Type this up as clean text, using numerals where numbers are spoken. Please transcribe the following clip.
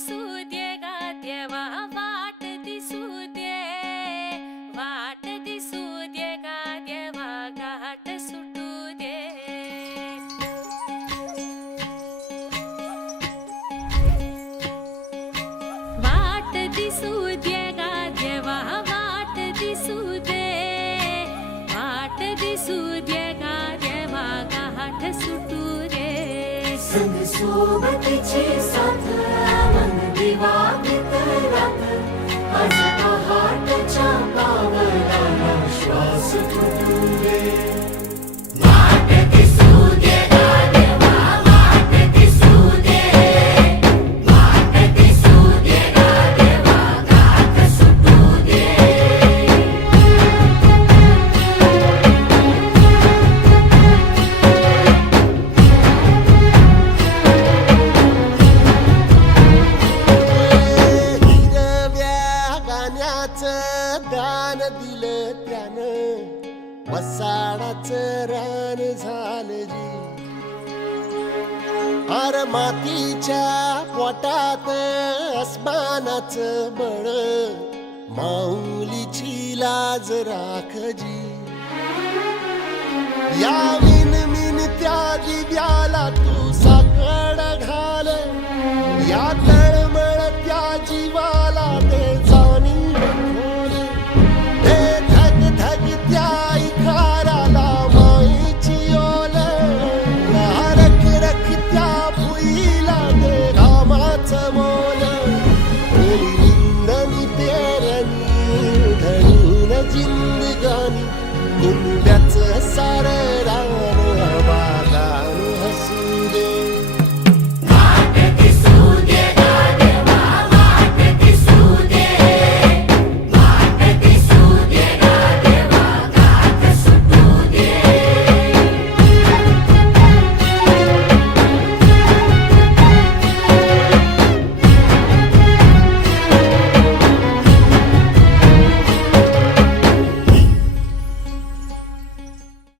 दिसू दे गा देवा वाट दिसू दे वाट दिसू दे गा देवा घाट सुटू दे वाट दिसू दे गा देवा वाट दिसू दे वाट दिसू दे गा देवा घाट सुटू दे संग सोबतीची साथ मन दिवा मित्रात आज पहाटच्या पावलाला श्वास फुटू दे वाट दिसू दे गा देवा वाट दिसू दे वाट दिसू दे गा देवा घाट सुटू दे दान दिलं त्यानं वसाडाचं रान झालं जी अर मातीच्या पोटात अस्मानाचं बळ माऊलीची लाज राखजी या